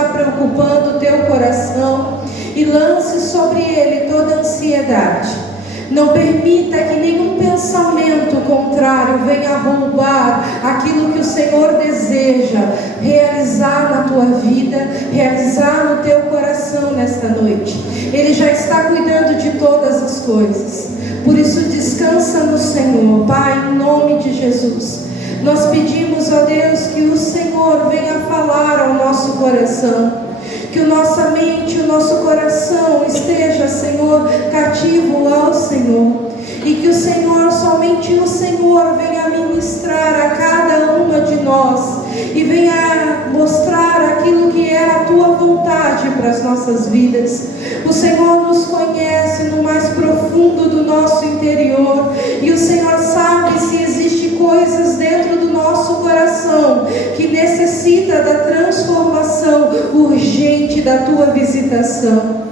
está preocupando o teu coração e lance sobre ele toda a ansiedade. Não permita que nenhum pensamento contrário venha roubar aquilo que o Senhor deseja realizar na tua vida, realizar no teu coração nesta noite. Ele já está cuidando de todas as coisas. Por isso descansa no Senhor, Pai, em nome de Jesus. Nós pedimos, ó Deus, que o Senhor venha falar ao nosso coração. Que a nossa mente, o nosso coração esteja, Senhor, cativo ao Senhor. E que o Senhor, somente o Senhor, venha ministrar a cada uma de nós. E venha mostrar aquilo que é a Tua vontade para as nossas vidas. O Senhor nos conhece no mais profundo do nosso interior. E o Senhor sabe se existe coisas dentro do nosso coração que necessita da transformação urgente da Tua visitação.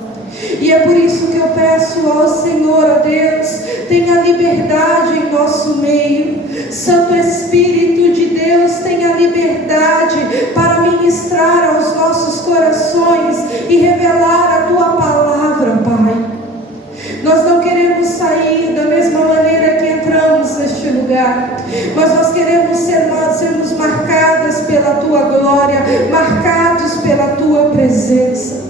E é por isso que eu peço ao Senhor, ó Deus, tenha liberdade em nosso meio. Santo Espírito de Deus, tenha liberdade para ministrar aos nossos corações e revelar a Tua palavra, Pai. Nós não queremos sair da mesma maneira que entramos neste lugar, mas nós queremos sermos marcadas pela Tua glória, marcados pela Tua presença.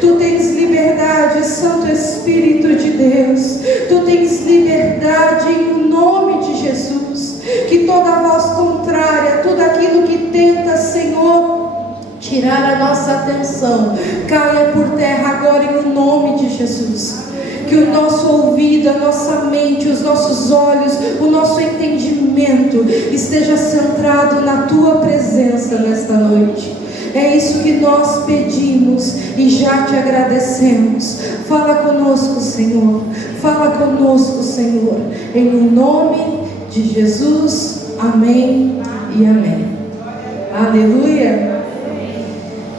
Tu tens liberdade, Santo Espírito de Deus. Tu tens liberdade em nome de Jesus. Que toda voz contrária, tudo aquilo que tenta, Senhor, tirar a nossa atenção, caia por terra agora em nome de Jesus. Que o nosso ouvido, a nossa mente, os nossos olhos, o nosso entendimento esteja centrado na Tua presença nesta noite. É isso que nós pedimos e já Te agradecemos. Fala conosco, Senhor. Fala conosco, Senhor. Em nome de Jesus. Amém e amém. Aleluia.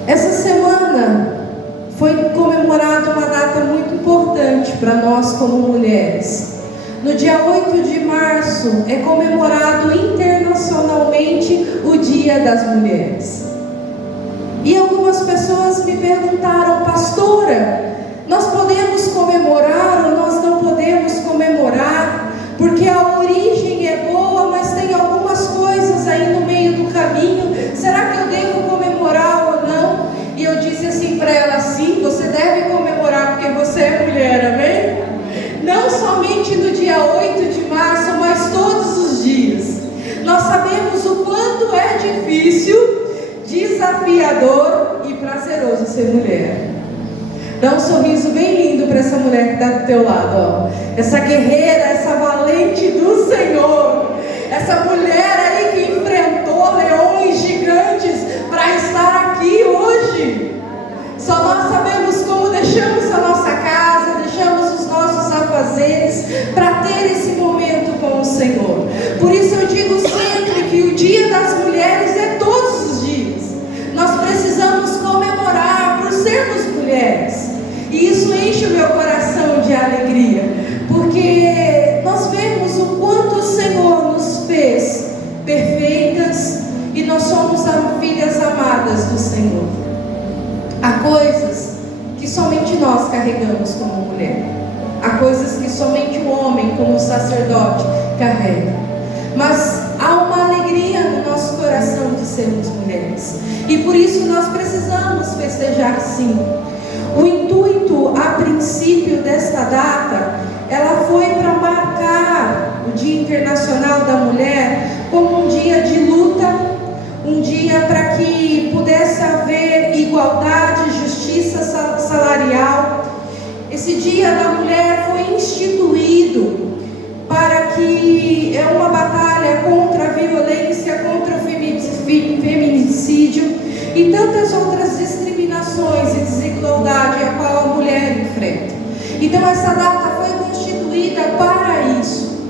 Essa semana foi comemorada uma data muito importante para nós como mulheres. No dia 8 de março é comemorado internacionalmente o Dia das Mulheres. E algumas pessoas me perguntaram: pastora, nós podemos comemorar ou nós não podemos comemorar? Porque a origem é boa, mas tem algumas coisas aí no meio do caminho. Será que eu devo comemorar ou não? E eu disse assim para ela: sim, você deve comemorar porque você é mulher, amém? Não somente no dia 8 de março, mas todos os dias. Nós sabemos o quanto é difícil, desafiador e prazeroso ser mulher. Dá um sorriso bem lindo para essa mulher que está do teu lado, ó. Essa guerreira, essa valente do Senhor, essa mulher aí que enfrentou leões gigantes para estar aqui hoje. Só nós sabemos como deixamos a nossa casa, deixamos os nossos afazeres para ter esse momento com o Senhor. Por isso eu digo sempre que o Dia das Mulheres é todos os dias. Nós precisamos comemorar por sermos mulheres. E isso enche o meu coração de alegria, porque nós vemos o quanto o Senhor nos fez perfeitas e nós somos filhas amadas do Senhor. Há coisas que somente nós carregamos como mulher. Há coisas que somente o homem, como sacerdote, carrega. Mas há uma alegria no nosso coração de sermos mulheres. E por isso nós precisamos festejar sim. O intuito, a princípio desta data, ela foi para marcar o Dia Internacional da Mulher como um dia de luta, um dia para que pudesse haver igualdade, justiça salarial. Esse Dia da Mulher foi instituído para que é uma batalha contra a violência, contra o feminicídio e tantas outras discriminações e desigualdade a qual a mulher enfrenta. Então essa data foi constituída para isso.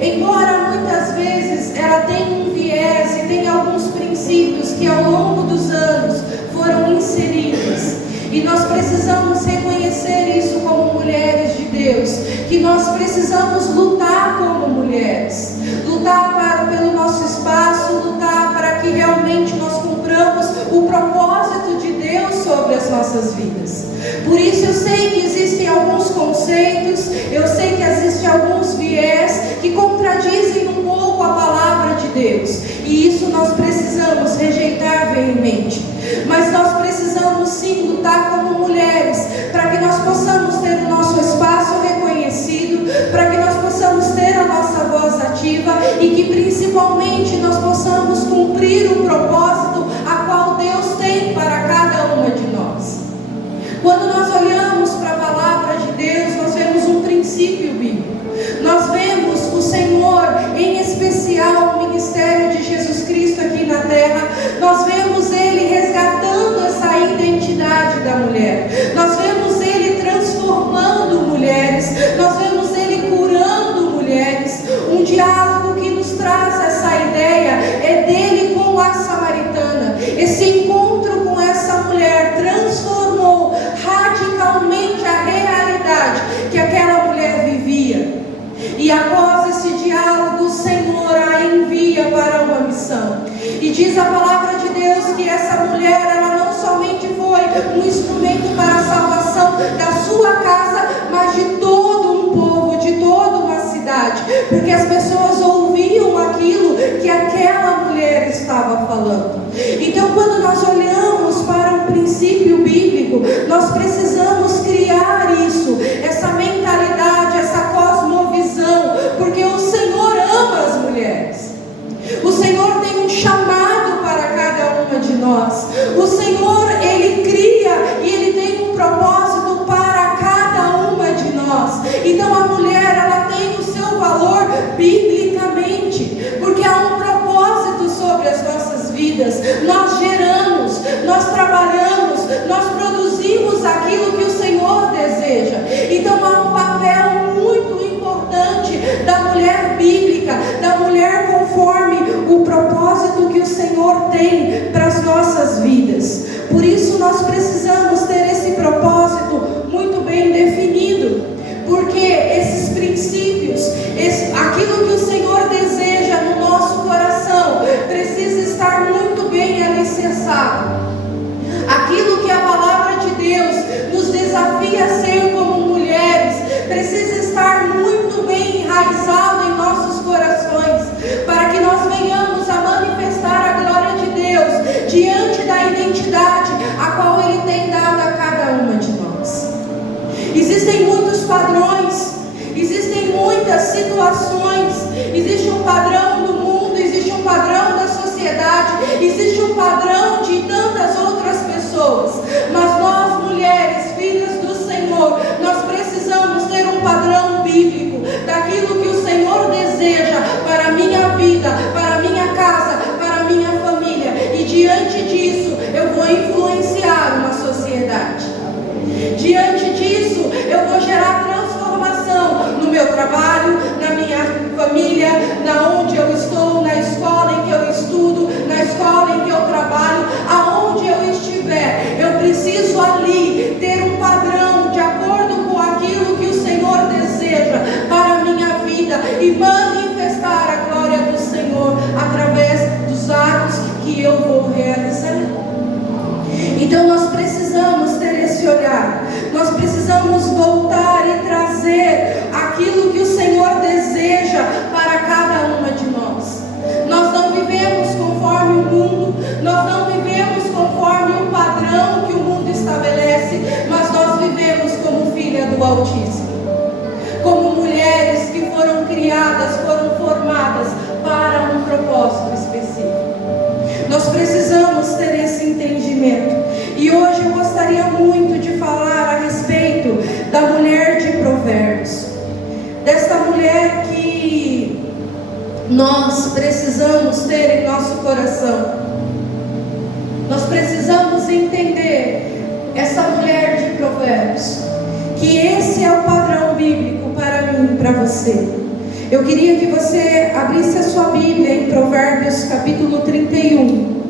Embora muitas vezes ela tenha um viés e tenha alguns princípios que ao longo dos anos foram inseridos, e nós precisamos reconhecer isso como mulheres de Deus, que nós precisamos lutar como mulheres, lutar pelo nosso espaço, lutar para que realmente nós cumpramos o propósito de Deus nossas vidas. Por isso eu sei que existem alguns conceitos, eu sei que existem alguns viés que contradizem um pouco a palavra de Deus, e isso nós precisamos rejeitar veemente. Mas nós precisamos sim lutar como mulheres, para que nós possamos ter o nosso espaço reconhecido, para que nós possamos ter a nossa voz ativa e que principalmente nós possamos cumprir o propósito a qual Deus tem para cada uma de nós. Quando nós olhamos para a palavra de Deus, nós vemos um princípio bíblico. Nós vemos o Senhor, em especial o ministério de Jesus Cristo aqui na terra. Nós vemos Ele resgatando essa identidade da mulher. Nós vemos Ele transformando mulheres. Nós vemos Ele curando mulheres. Um diálogo que nos traz essa ideia é dele com a samaritana. Esse encontro com essa mulher transformou radicalmente a realidade que aquela mulher vivia. E após esse diálogo, o Senhor a envia para uma missão. E diz a palavra de Deus que essa mulher, ela não somente foi um instrumento para a salvação da sua casa, mas de todo um povo, de toda uma cidade. Porque as pessoas ouviam aquilo que aquela mulher estava falando. Então, quando nós olhamos para um princípio bíblico, nós precisamos criar isso, essa mentalidade, essa cosmovisão, porque o Senhor ama as mulheres. O Senhor tem um chamado para cada uma de nós. O Senhor, Ele cria e Ele tem um propósito para cada uma de nós. Então a mulher, ela tem o seu valor biblicamente, porque há um propósito sobre as nossas vidas. Nós geramos, nós trabalhamos, nós produzimos aquilo que o Senhor deseja. Então há um papel muito importante da mulher bíblica, da mulher conforme o propósito que o Senhor tem para as nossas vidas. Por isso nós precisamos ter esse propósito muito bem definido, porque esses princípios, aquilo que o Senhor deseja no nosso coração, precisa estar muito bem alicerçado. Aquilo que a palavra de Deus nos desafia a ser como mulheres, precisa estar muito bem enraizado em nossos corações, para que nós venhamos a manifestar a glória de Deus diante da identidade a qual Ele tem dado a cada uma de nós. Existem muitos padrões, existem muitas situações, existe um padrão do mundo, existe um padrão da sociedade, existe um padrão de tantas outras pessoas, mas nós mulheres, filhas do Senhor, nós precisamos ter um padrão bíblico, daquilo que o Senhor deseja para a minha vida, para a minha casa, para a minha família, e diante disso eu vou influenciar uma sociedade. Diante disso eu vou gerar transformação no meu trabalho, na minha família, na onde eu estou, na escola em que eu estudo, na escola em que eu trabalho, aonde eu estiver. Eu preciso ali ter um padrão de acordo com aquilo que o Senhor deseja para a minha vida e manifestar a glória do Senhor através dos atos que eu vou realizar. Então nós precisamos ter esse olhar, nós precisamos voltar e trazer aquilo que o Senhor deseja para cada uma de nós. Nós não vivemos conforme o mundo, nós não vivemos conforme o padrão que o mundo estabelece, mas nós vivemos como filha do Altíssimo, como mulheres que foram criadas, foram formadas para um propósito específico. Nós precisamos ter esse entendimento. E hoje eu gostaria muito de falar a respeito da mulher de Provérbios, desta mulher que nós precisamos ter em nosso coração. Nós precisamos entender essa mulher de Provérbios, que esse é o padrão bíblico para mim e para você. Eu queria que você abrisse a sua Bíblia em Provérbios capítulo 31.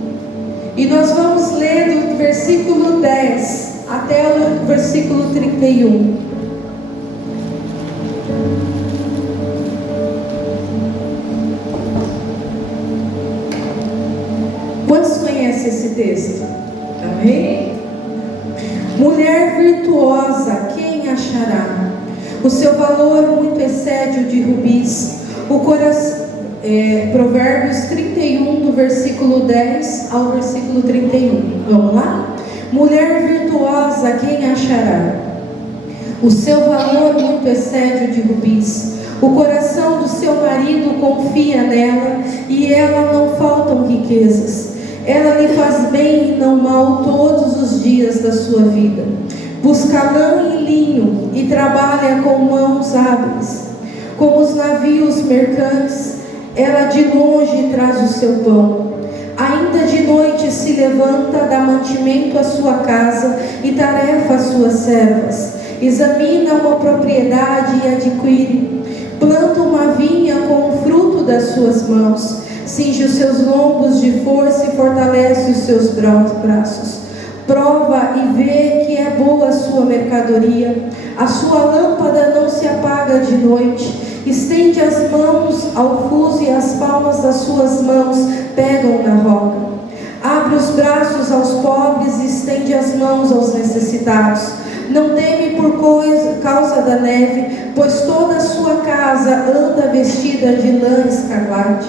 E nós vamos ler do versículo 10 até o versículo 31. Quantos conhecem esse texto? Amém? Mulher virtuosa, quem achará? O seu valor muito excede o de rubis. O coração, Provérbios 31, do versículo 10 ao versículo 31. Vamos lá? Mulher virtuosa, quem achará? O seu valor muito excede o de rubis. O coração do seu marido confia nela, e ela não faltam riquezas. Ela lhe faz bem e não mal todos os dias da sua vida. Busca lã e linho e trabalha com mãos hábeis. Como os navios mercantes, ela de longe traz o seu pão. Ainda de noite se levanta, dá mantimento à sua casa e tarefa às suas servas. Examina uma propriedade e adquire. Planta uma vinha com o fruto das suas mãos. Cinge os seus lombos de força e fortalece os seus braços. Prova e vê que é boa a sua mercadoria. A sua lâmpada não se apaga de noite. Estende as mãos ao fuso e as palmas das suas mãos pegam na roca. Abre os braços aos pobres e estende as mãos aos necessitados. Não teme por causa da neve, pois toda a sua casa anda vestida de lã escarlate.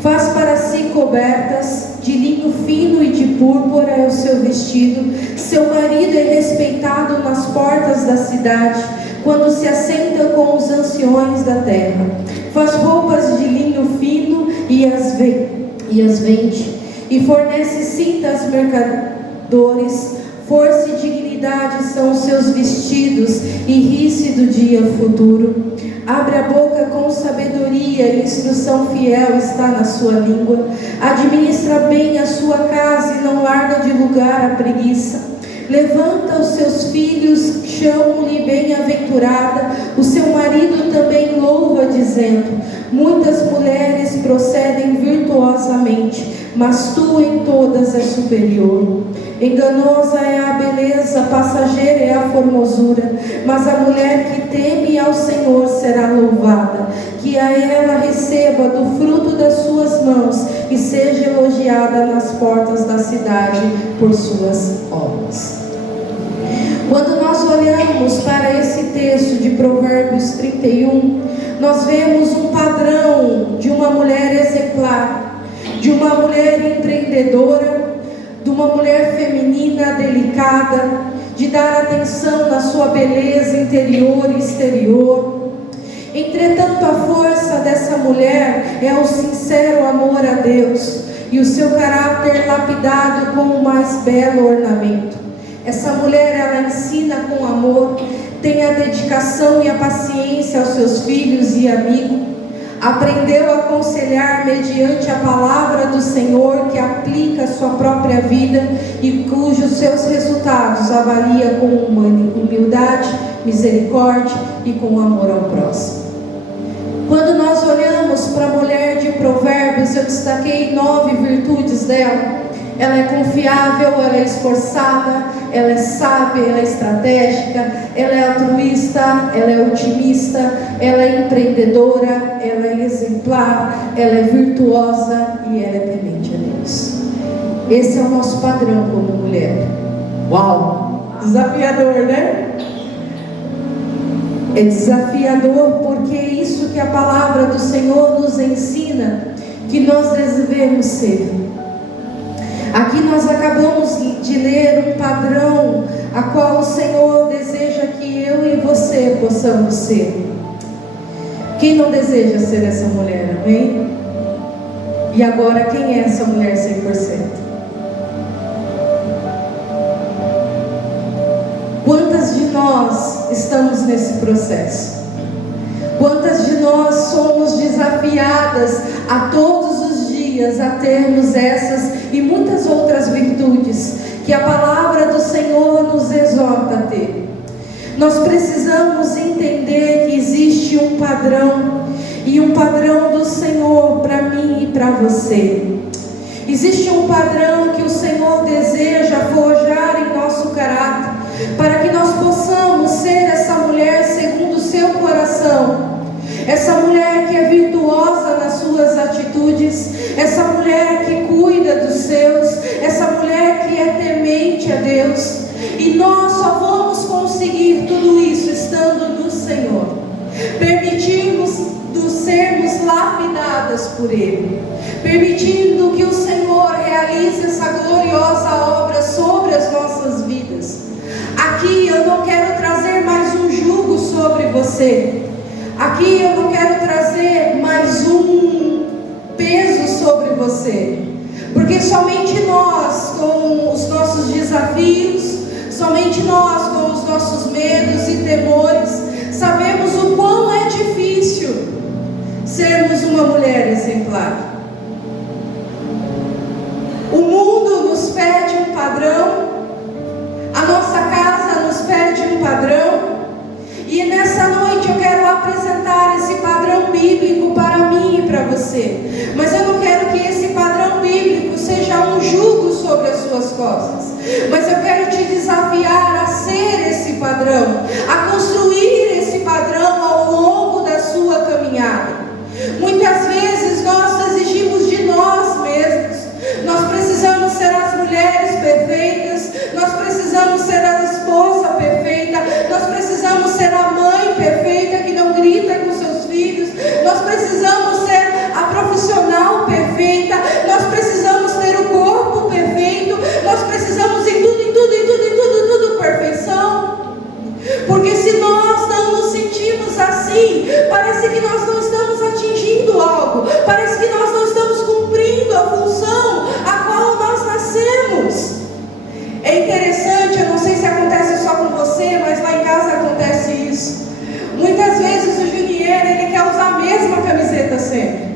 Faz para si cobertas, de linho fino e de púrpura é o seu vestido. Seu marido é respeitado nas portas da cidade, quando se assenta com os anciões da terra. Faz roupas de linho fino e as vende, e fornece cintas mercadores. Força e dignidade são os seus vestidos, e ri-se do dia futuro. Abre a boca com sabedoria, e instrução fiel está na sua língua. Administra bem a sua casa e não larga de lugar a preguiça. Levanta os seus filhos, chamam-lhe bem-aventurada. O seu marido também louva, dizendo: muitas mulheres procedem virtuosamente, mas tu em todas és superior. Enganosa é a beleza, passageira é a formosura, mas a mulher que teme ao Senhor será louvada. Que a ela receba do fruto das suas mãos e seja elogiada nas portas da cidade por suas obras. Quando nós olhamos para esse texto de Provérbios 31, nós vemos um padrão de uma mulher exemplar, de uma mulher empreendedora, de uma mulher feminina delicada, de dar atenção na sua beleza interior e exterior. Entretanto, a força dessa mulher é o sincero amor a Deus e o seu caráter lapidado com o mais belo ornamento. Essa mulher, ela ensina com amor, tem a dedicação e a paciência aos seus filhos e amigos. Aprendeu a aconselhar mediante a palavra do Senhor, que aplica a sua própria vida e cujos seus resultados avalia com humildade, misericórdia e com amor ao próximo. Quando nós olhamos para a mulher de Provérbios, eu destaquei 9 virtudes dela. Ela é confiável, ela é esforçada, ela é sábia, ela é estratégica, ela é altruísta, ela é otimista, ela é empreendedora, ela é exemplar, ela é virtuosa e ela é temente a Deus. Esse é o nosso padrão como mulher. Uau! Desafiador, né? É desafiador porque é isso que a palavra do Senhor nos ensina que nós devemos ser. Aqui nós acabamos de ler um padrão a qual o Senhor deseja que eu e você possamos ser. Quem não deseja ser essa mulher, amém? E agora, quem é essa mulher 100%? Quantas de nós estamos nesse processo? Quantas de nós somos desafiadas a todos os dias a termos essas e muitas outras virtudes que a palavra do Senhor nos exorta a ter? Nós precisamos entender que existe um padrão, e um padrão do Senhor para mim e para você. Existe um padrão que o Senhor deseja forjar em nosso caráter, para que nós possamos ser essa mulher segundo o seu coração. Essa mulher que é virtuosa nas suas atitudes, essa mulher que cuida dos seus, essa mulher que é temente a Deus, E nós só vamos conseguir tudo isso estando no Senhor, permitirmos sermos lapidadas por Ele, permitindo que o Senhor realize essa gloriosa obra sobre as nossas vidas. Aqui eu não quero trazer mais um jugo sobre você. Aqui eu não quero trazer mais um peso sobre você, porque somente nós, com os nossos desafios, somente nós, com os nossos medos e temores, sabemos o quão é difícil sermos uma mulher exemplar. O mundo nos pede um padrão, a nossa casa nos pede um padrão, e nessa noite eu quero apresentar esse padrão bíblico para mim e para você. Mas eu não quero que esse padrão bíblico seja um jugo sobre as suas costas, mas eu quero te desafiar a ser esse padrão, a construir esse padrão ao longo da sua caminhada. Muitas vezes nós exigimos de nós mesmos. Nós precisamos ser as mulheres perfeitas, nós precisamos ser a esposa perfeita, nós precisamos ser a mãe perfeita que não grita com seus filhos, nós precisamos ser a profissional perfeita, nós precisamos ter o corpo perfeito, nós precisamos em tudo perfeição. Porque se nós não nos sentimos assim, parece que nós não estamos atingindo algo, parece que nós não estamos cumprindo a função a qual nós nascemos. É interessante, eu não sei se acontece só com você, mas lá em casa acontece isso. Muitas vezes o Junier, ele quer usar a mesma camiseta sempre.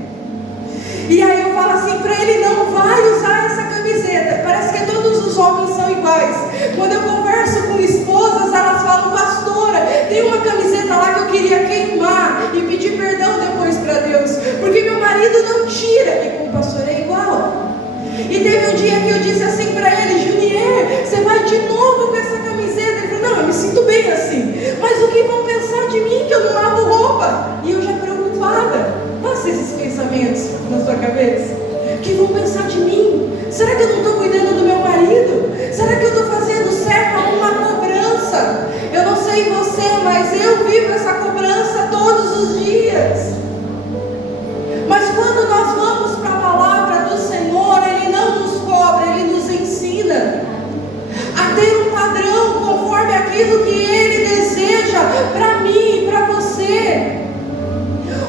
E aí eu falo assim para ele: não vai usar essa camiseta. Parece que todos os homens são iguais. Quando eu converso com esposas, elas falam: pastora, tem uma camiseta lá que eu queria queimar e pedir perdão depois para Deus, porque meu marido não tira. E com o pastor é igual. E teve um dia que eu disse assim para ele: Junier, você vai de novo com essa camiseta? Ele falou: não, eu me sinto bem assim. Mas o que vão pensar de mim que eu não lavo roupa? E eu já preocupada. Passa esses pensamentos na sua cabeça. O que vão pensar de mim? Será que eu não estou cuidando do meu marido? Será que eu estou fazendo certo alguma cobrança? Eu não sei você, mas eu vivo essa cobrança todos os dias. Mas quando nós vamos para a palavra do Senhor, Ele não nos cobra, Ele nos ensina a ter um padrão conforme aquilo que Ele deseja para mim e para você.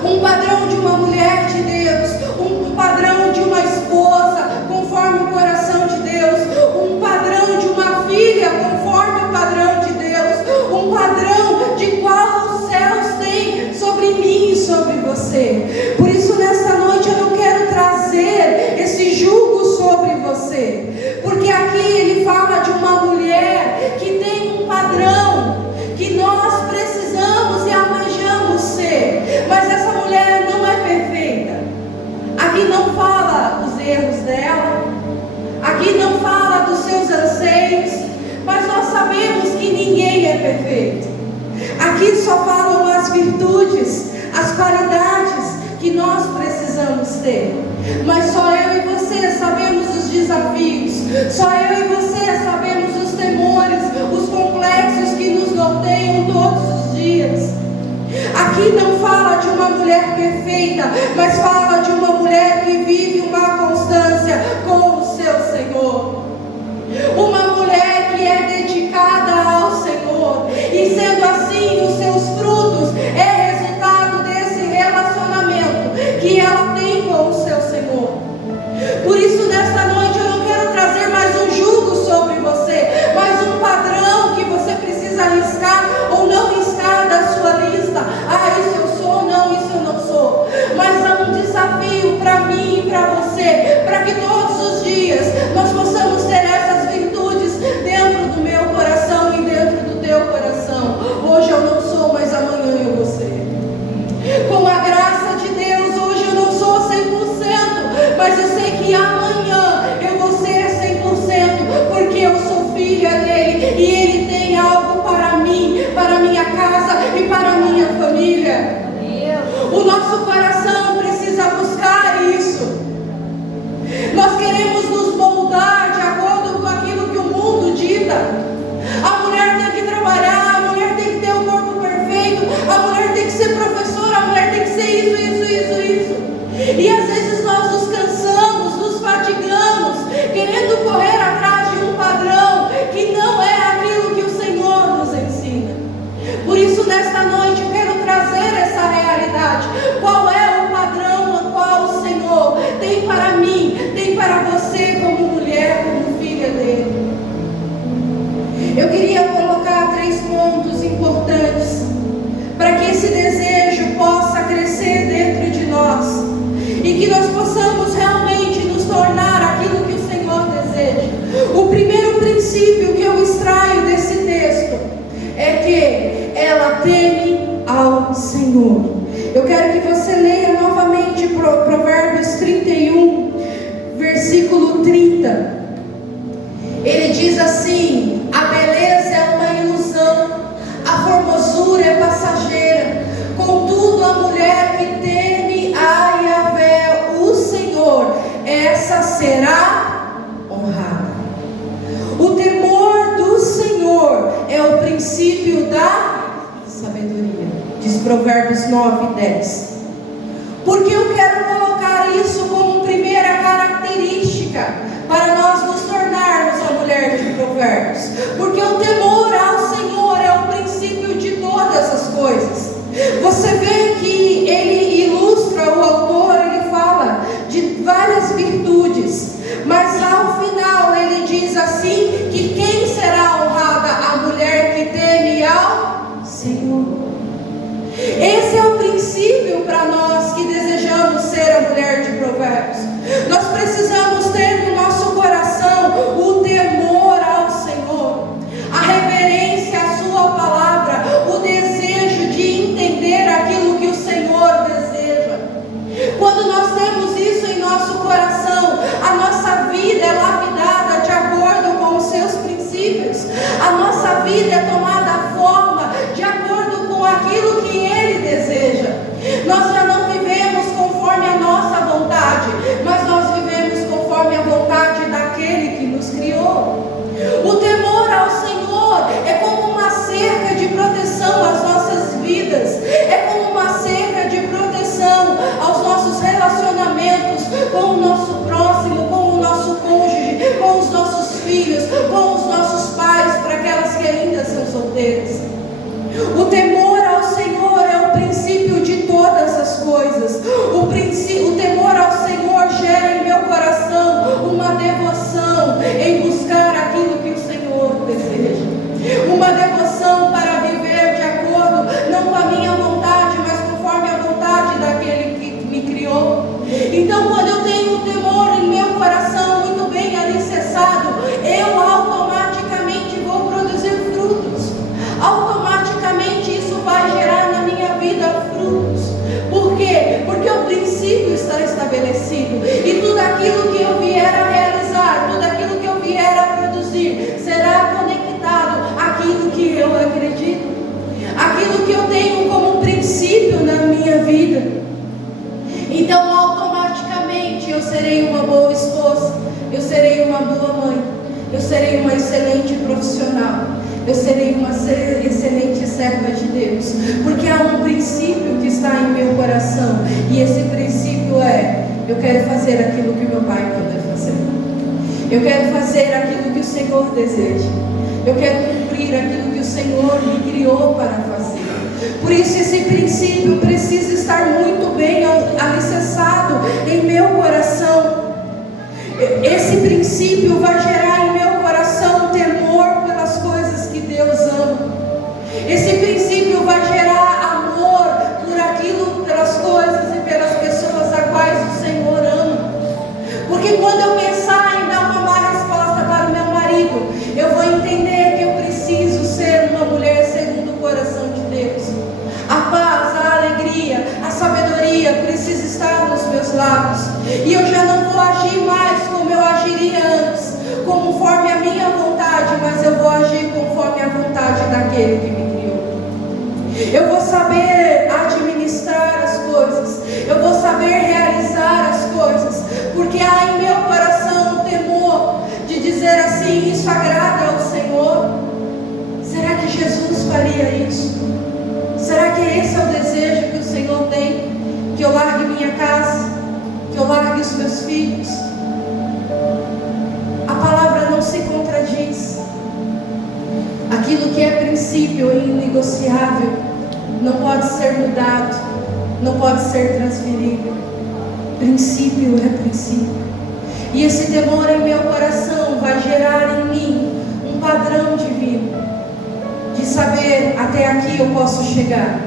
Um padrão de uma mulher de Deus, um padrão de uma esposa conforme o coração de Deus, um padrão de uma filha conforme o padrão de Deus, um padrão de qual os céus têm sobre mim e sobre você. Por isso nessa noite eu não quero trazer esse jugo sobre você, porque aqui ele fala de uma mulher que tem um padrão que nós precisamos e almejamos ser, mas essa mulher não é perfeita. Aqui não fala dos erros dela, aqui não fala dos seus anseios, mas nós sabemos que ninguém é perfeito. Aqui só falam as virtudes, as qualidades que nós precisamos ter. Mas só eu e você sabemos os desafios, só eu e você sabemos os temores, os complexos que nos norteiam todos os dias. Aqui não fala de uma mulher perfeita, mas fala de uma mulher que vive uma constância com o seu Senhor. Uma mulher que é dedicada ao Senhor, e sendo assim, os seus frutos é resultado desse relacionamento que ela tem com o seu Senhor. Por isso, nesta noite, eu não quero trazer mais um jugo sobre você, mas um padrão que você precisa riscar ou não riscar da sua lista. Ah, isso eu sou, não, isso eu não sou. Mas é um desafio para mim e para você, para que todos os dias nós possamos ter essas virtudes você leia novamente Provérbios 31, versículo 30. Ele diz assim: a beleza é uma ilusão, a formosura é passageira, contudo a mulher que teme a Yahvé, o Senhor, essa será honrada. O temor do Senhor é o princípio da sabedoria, diz Provérbios 9, 10. Porque eu quero colocar isso como primeira característica para nós nos tornarmos a mulher de Provérbios, porque o temor ao Senhor é o princípio de todas as coisas. Você vê que ele ilustra, o autor, ele fala de várias virtudes, mas ao final ele diz assim, que quem será honrada? A mulher que teme ao Senhor. Esse é o princípio para nós que desejamos ser a mulher de Provérbios. Nós precisamos ter no nosso coração o temor ao Senhor, a reverência à sua palavra, o desejo de entender aquilo que o Senhor deseja. Quando nós temos isso em nosso coração, a nossa vida é lapidada de acordo com os seus princípios, a nossa vida é tomada forma de acordo com aquilo que Ele deseja. Nós já não vivemos conforme a nossa vontade, mas nós vivemos conforme a vontade daquele que nos criou. O temor ao Senhor é como uma cerca de proteção às nossas vidas, é como uma cerca de proteção aos nossos relacionamentos com o nosso próximo, com o nosso cônjuge, com os nossos filhos, com os nossos pais, para aquelas que ainda são solteiras. O temor ao Senhor é o princípio de todas as coisas. O temor ao Senhor gera em meu coração uma devoção em buscar aquilo que o Senhor deseja, uma devoção para viver de acordo, não com a minha vontade, mas conforme a vontade daquele que me criou. Então, quando eu tenho o temor em meu coração muito bem alicerçado, eu automaticamente vou produzir frutos. Automaticamente isso vai gerar na minha vida frutos. Por quê? Porque o princípio está estabelecido, e tudo aquilo que eu vier a realizar, tudo aquilo que eu vier a produzir, será conectado àquilo que eu acredito, aquilo que eu tenho como princípio na minha vida. Então automaticamente eu serei uma boa esposa, eu serei uma boa mãe, eu serei uma excelente profissional, eu serei uma excelente serva de Deus, porque há um princípio que está em meu coração, e esse princípio é: eu quero fazer aquilo que meu Pai manda fazer, eu quero fazer aquilo que o Senhor deseja, eu quero cumprir aquilo que o Senhor me criou para fazer. Por isso esse princípio precisa estar muito bem alicerçado em meu coração. Esse princípio vai gerar em meu coração temor pelas coisas que Deus ama. Esse princípio vai gerar amor por aquilo, pelas coisas e pelas pessoas a quais o Senhor ama. Porque quando eu pensar em dar uma má resposta para o meu marido, eu vou entender que eu preciso ser uma mulher segundo o coração de Deus. A paz, a alegria, a sabedoria precisa estar nos meus lábios. E eu já não vou agir mais como eu agiria antes, conforme a minha vontade, mas eu vou agir conforme a vontade daquele que me criou. Eu vou saber administrar as coisas, eu vou saber realizar as coisas, porque há em meu coração o temor de dizer assim: isso agrada ao Senhor? Será que Jesus faria isso? Será que esse é o desejo que o Senhor tem? Que eu largue minha casa, que eu largue os meus filhos? A palavra não se contradiz. Aquilo que é princípio e inegociável não pode ser mudado, não pode ser transferido. Princípio é princípio. E esse temor em meu coração vai gerar em mim um padrão divino, de saber: até aqui eu posso chegar,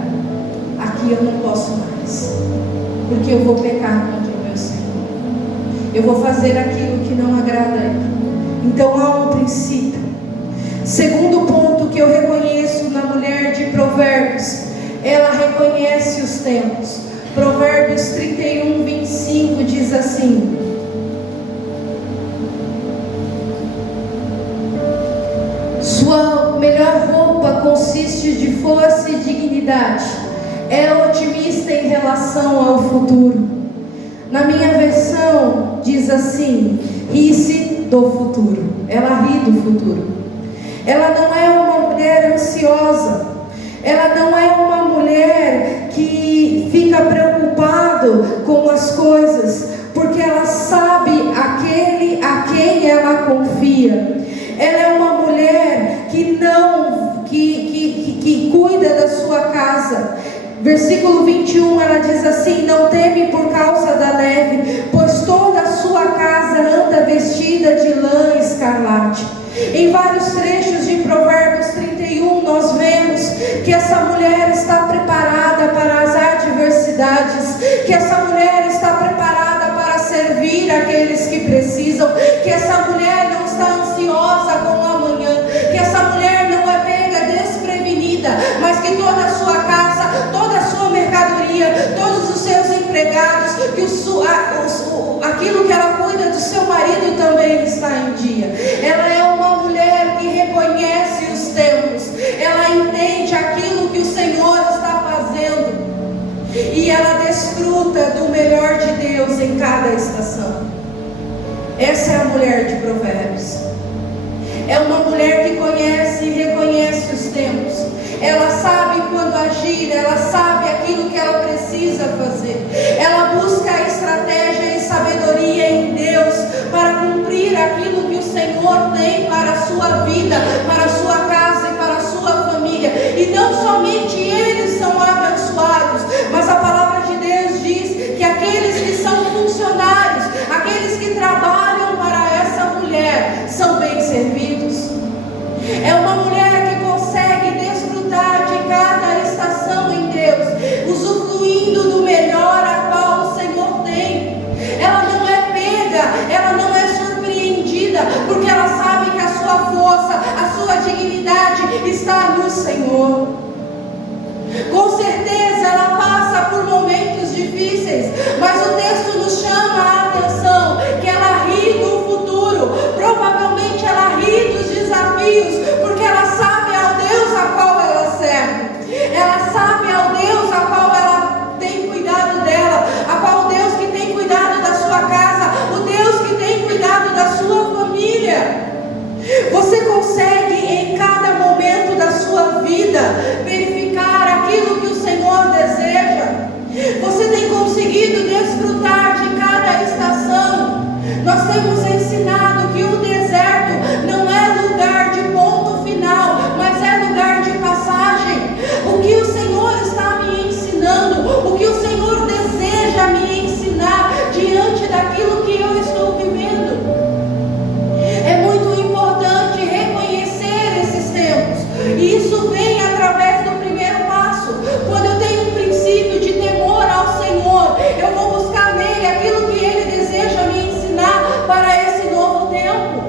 aqui eu não posso mais, porque eu vou pecar contra o meu Senhor, eu vou fazer aquilo que não agrada a Ele. Então há um princípio. Segundo ponto que eu reconheço na mulher de Provérbios, ela reconhece os tempos. Provérbios 31, 25 diz assim: sua melhor roupa consiste de força e dignidade. É otimista em relação ao futuro. Na minha versão diz assim: ri-se do futuro. Ela ri do futuro. Ela não é uma mulher ansiosa. Ela não é uma mulher que fica preocupado com as coisas, porque ela sabe aquele a quem ela confia. Ela é uma mulher que cuida da sua casa. Versículo 21, ela diz assim: não teme por causa da neve, pois toda a sua casa anda vestida de lã escarlate. Em vários trechos de Provérbios 31, nós vemos que essa mulher está preparada para as adversidades, que essa mulher está preparada para servir aqueles que precisam, que essa mulher não está ansiosa com o amanhã, que essa mulher não é pega desprevenida, mas que toda a sua casa, toda a sua mercadoria, todos os seus empregados, que aquilo que ela cuida do seu marido também está em dia. Ela é uma mulher que reconhece os tempos, ela entende aquilo que o Senhor está fazendo, e ela desfruta do melhor de Deus em cada estação. Essa é a mulher de Provérbios. É uma mulher que conhece e reconhece os tempos. Ela sabe quando agir, ela sabe aquilo que ela precisa fazer. Ela busca estratégia e sabedoria em Deus para cumprir aquilo que o Senhor tem para a sua vida, para a sua casa e para a sua família. E não somente eles são abençoados, mas a palavra de Deus diz que aqueles que são funcionários, aqueles que trabalham para essa mulher, são bem servidos. É uma mulher que consegue desfrutar de cada estação em Deus, usufruindo do melhor a qual o Senhor tem. Ela não é pega, ela não é surpreendida, porque ela sabe que a sua força, a sua dignidade está no Senhor. Com certeza ela passa por momentos difíceis, mas o texto nos chama a atenção que ela ri do futuro. Provavelmente ela ri dos desafios, porque ela sabe ao Deus a qual ela serve. Ela sabe ao Deus a qual ela tem cuidado dela, a qual Deus que tem cuidado da sua casa, o Deus que tem cuidado da sua família. Você consegue em cada momento da sua vida verificar aquilo que o Senhor deseja? Você tem conseguido desfrutar de cada estação? Nós temos ensinado que o deserto não é lugar de ponto final, mas é lugar de passagem. O que o Senhor está me ensinando, o que o Senhor deseja me ensinar diante daquilo que eu estou vivendo? É muito importante reconhecer esses tempos, e isso vem através do primeiro passo. Quando eu tenho um princípio de temor ao Senhor, eu vou buscar nele aquilo que ele deseja me ensinar para esse novo tempo.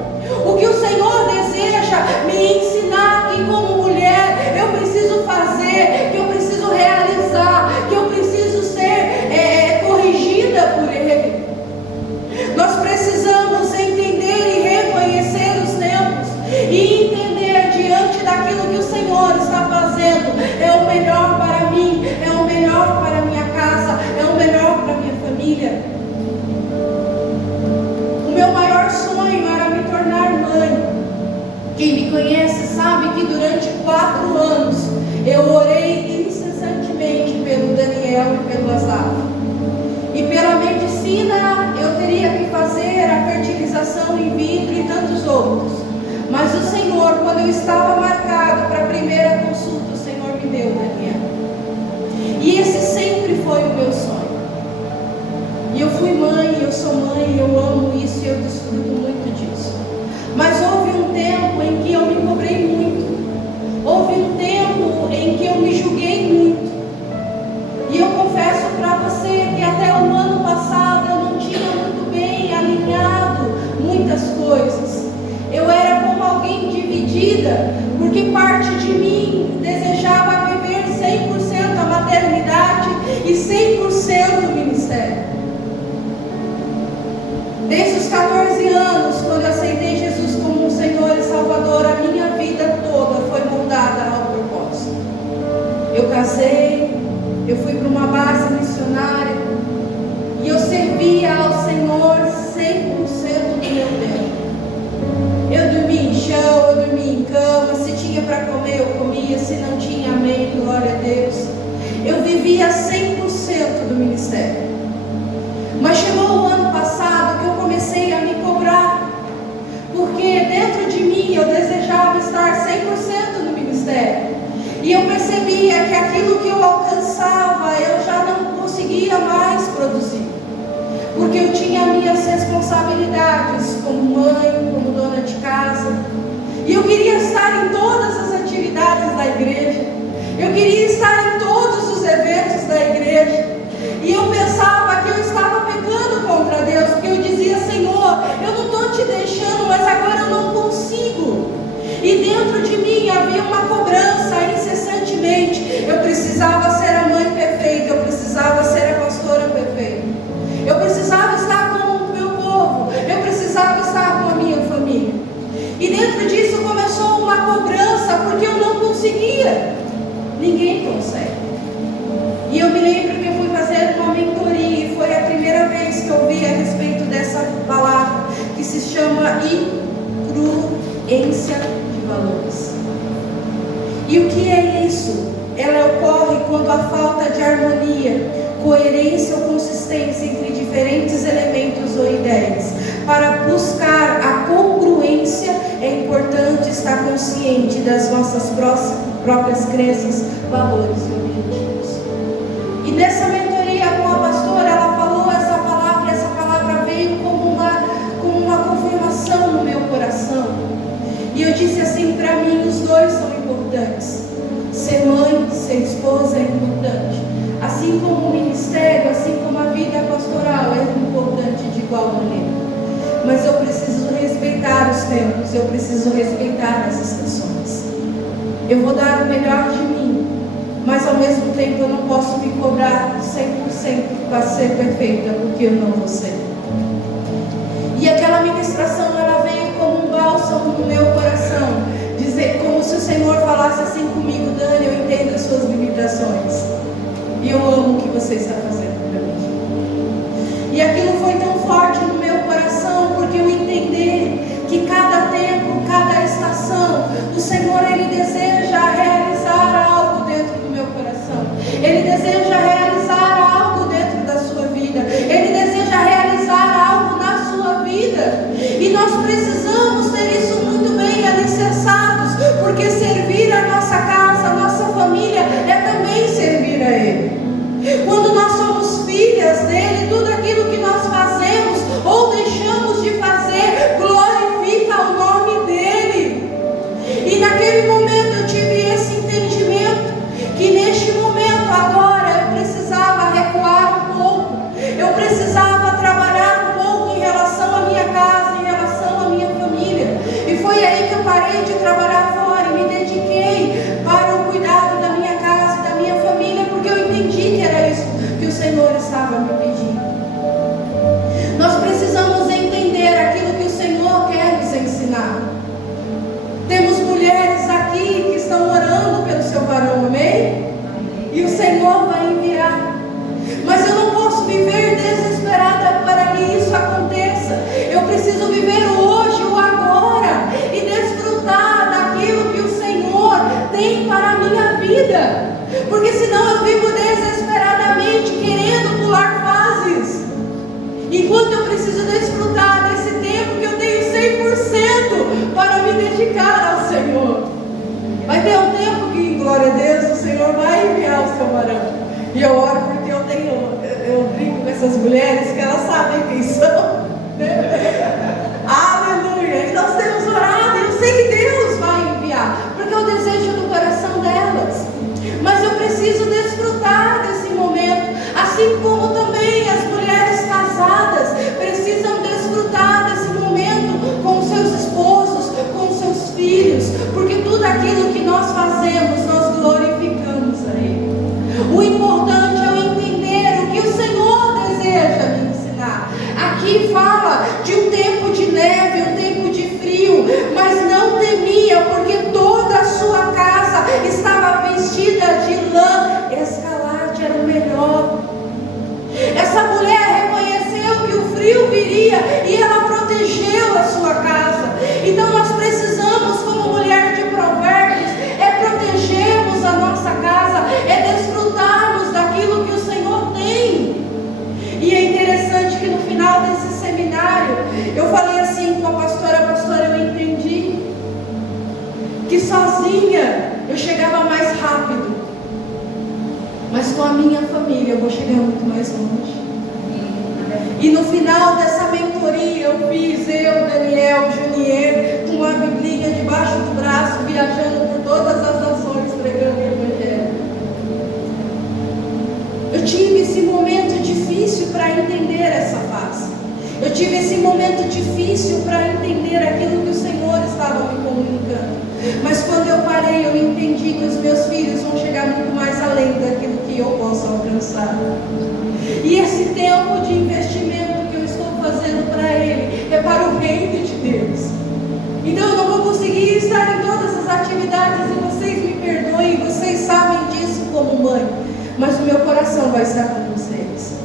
O que o Senhor deseja me ensinar que como mulher eu preciso fazer, que eu preciso realizar, que eu preciso ser corrigida por ele. Nós precisamos entender e reconhecer os tempos e entender diante daquilo que o Senhor está fazendo. É o melhor para mim, é o melhor para a minha casa, é o melhor para a minha família. O meu maior sonho era me tornar mãe. Quem me conhece sabe que durante 4 anos eu orei incessantemente pelo Daniel e pelo Asaf. E pela medicina eu teria que fazer a fertilização in vitro e tantos outros. Mas o Senhor, quando eu estava marcado para a primeira consulta, o Senhor me deu Daniel. E esse sempre foi o meu sonho. E eu fui mãe, eu sou mãe, eu amo isso e eu desfruto muito disso. Mas houve um tempo em que eu me cobrei muito. Houve um tempo em que eu me julguei muito. E eu confesso para você que até o ano passado eu não tinha muito bem alinhado muitas coisas. Eu era como alguém dividida, porque parte de mim desejava viver 100% a maternidade e 100% ministério. Desde os 14 anos, quando eu aceitei Jesus como um Senhor e Salvador, a minha vida toda foi moldada ao propósito. Eu casei, eu fui para uma base missionária e eu servia ao Senhor 100% do meu tempo. Eu dormia em chão, eu dormia em cama, se tinha para comer eu comia, se não tinha, amém, glória a Deus. Eu vivia 100% do ministério. Mas chegou o ano passado que eu comecei a me cobrar, porque dentro de mim eu desejava estar 100% no ministério. E eu percebia que aquilo que eu alcançava, eu já não conseguia mais produzir. Porque eu tinha minhas responsabilidades como mãe, como dona de casa. E eu queria estar em todas as atividades da igreja. Eu queria estar em todos os eventos da igreja. E eu pensava que eu estava pecando contra Deus, porque eu dizia: Senhor, eu não estou te deixando, mas agora eu não consigo. E dentro de mim havia uma cobrança incessantemente. Eu precisava ser a mãe perfeita, eu precisava ser a pastora perfeita. Eu precisava estar com o meu povo, eu precisava estar com a minha família. E dentro disso começou uma cobrança, porque eu não conseguia. Ninguém consegue. E eu me lembro que eu fui fazer uma mentoria, e foi a primeira vez que eu ouvi a respeito dessa palavra, que se chama incongruência de valores. E o que é isso? Ela ocorre quando a falta de harmonia, coerência ou consistência entre diferentes elementos ou ideias. Para buscar a congruência, é importante estar consciente das nossas próprias crenças, valores e objetivos. E nessa mentoria com a pastora, ela falou essa palavra veio como uma confirmação no meu coração. E eu disse assim: para mim os dois são importantes. Ser mãe, ser esposa é importante. Assim como o ministério, assim como a vida pastoral é importante de igual maneira. Mas eu preciso respeitar os tempos, eu preciso respeitar as estações. Eu vou dar o melhor de mim, mas ao mesmo tempo eu não posso me cobrar 100% para ser perfeita, porque eu não vou ser. E aquela ministração, ela veio como um bálsamo no meu coração, dizer, como se o Senhor falasse assim comigo: Dani, eu entendo as suas limitações, e eu amo o que você está fazendo para mim. E aquilo foi tão forte no meu coração, porque eu entendi que cada tempo, cada estação, o Senhor, Ele deseja realizar algo dentro do meu coração. Ele deseja realizar algo dentro da sua vida. Ele deseja realizar algo na sua vida. E nós precisamos ter isso muito bem alicerçados, porque servir a nossa casa, a nossa família, é também servir a Ele. Quando nós somos filhas dele, tudo aquilo que nós fazemos ou deixamos de fazer glorifica o nome dele. E naquele momento eu tive esse entendimento, que neste momento agora eu precisava recuar um pouco, eu precisava trabalhar um pouco em relação à minha casa, em relação à minha família. E foi aí que eu parei de trabalhar fora e me dediquei para o cuidado da minha casa e da minha família, porque eu entendi que era isso que o Senhor estava me pedindo. Nós precisamos entender aquilo que o Senhor quer nos ensinar. Temos mulheres aqui que estão orando pelo seu varão, amém? E o Senhor vai enviar. Mas eu não posso viver desesperada para que isso aconteça. Eu preciso viver o hoje, o agora, e desfrutar daquilo que o Senhor tem para a minha vida. Porque senão eu vivo desesperadamente querendo pular fases, enquanto eu preciso desfrutar desse tempo que eu tenho 100% para me dedicar ao Senhor. Vai ter um tempo que, glória a Deus, o Senhor vai enviar o seu varão. E eu oro porque eu brinco com essas mulheres que elas sabem quem são, né? Aleluia! E nós temos orado, e eu sei que Deus vai enviar, porque é o desejo do coração delas. Mas eu preciso desfrutar desse momento, assim como também as mulheres casadas precisam desfrutar desse momento com seus esposos, com seus filhos, porque tudo aquilo que nós fazemos, nós glorificamos a Ele. O importante é entender o que o Senhor deseja Aqui fala de um tempo de neve, um tempo de frio, mas não temia, porque toda a sua casa estava vestida de lã. Escalate era o melhor. Essa mulher reconheceu que o frio viria e ela protegeu a sua casa. Então nós precisamos, como mulher de Provérbios, protegermos a nossa casa, desfrutarmos daquilo que o Senhor tem. E é interessante que no final desse seminário, eu falei assim com a pastora, eu entendi que sozinha eu chegava mais rápido, mas com a minha família eu vou chegar muito mais longe. E no final dessa mentoria eu fiz, Daniel, Junier, com uma biblinha debaixo do braço, viajando por todas as nações, pregando o Evangelho. Eu tive esse momento difícil para entender essa fase. Eu tive esse momento difícil para entender aquilo que o Senhor estava me comunicando. Mas quando eu parei, eu entendi que os meus filhos vão chegar muito mais além daquilo que eu posso alcançar. E esse tempo de investimento que eu estou fazendo para ele é para o reino de Deus. Então eu não vou conseguir estar em todas as atividades, e vocês me perdoem, vocês sabem disso como mãe, mas o meu coração vai estar com vocês.